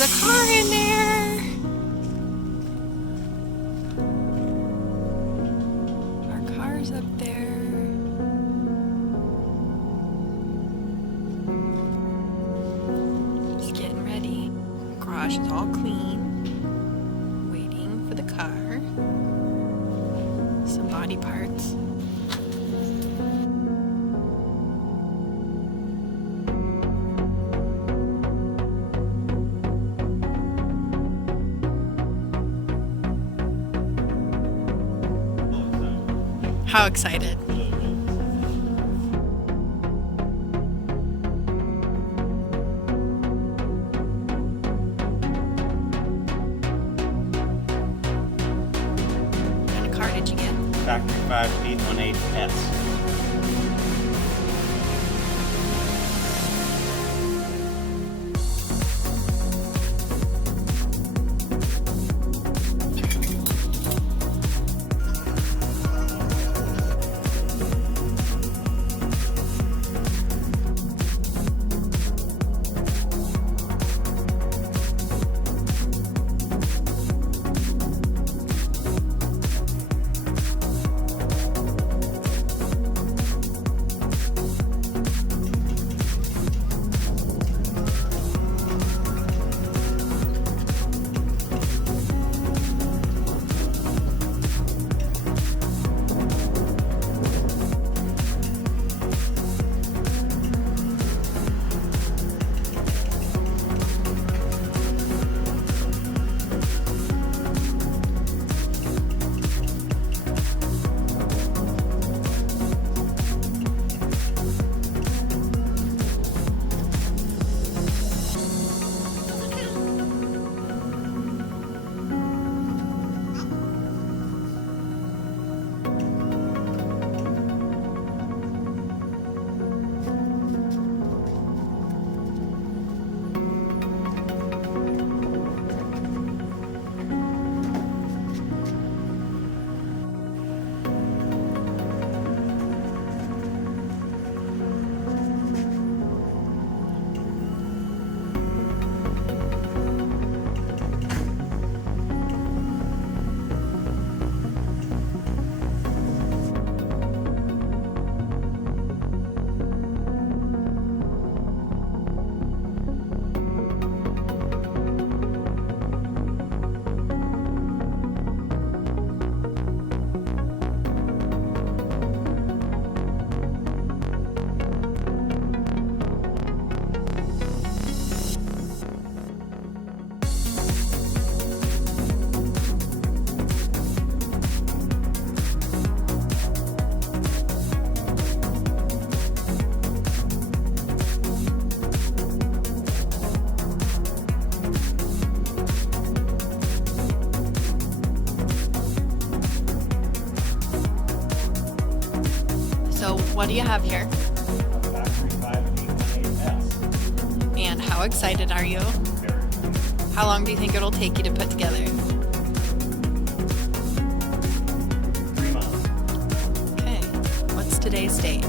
There's a car in there. Our car's up there. Just getting ready. Garage is all clean. Waiting for the car. Some body parts. How excited? What kind of car did you get? Factory 5818S. So what do you have here? Factory 5818S. And how excited are you? How long do you think it'll take you to put together? 3 months. Okay, what's today's date?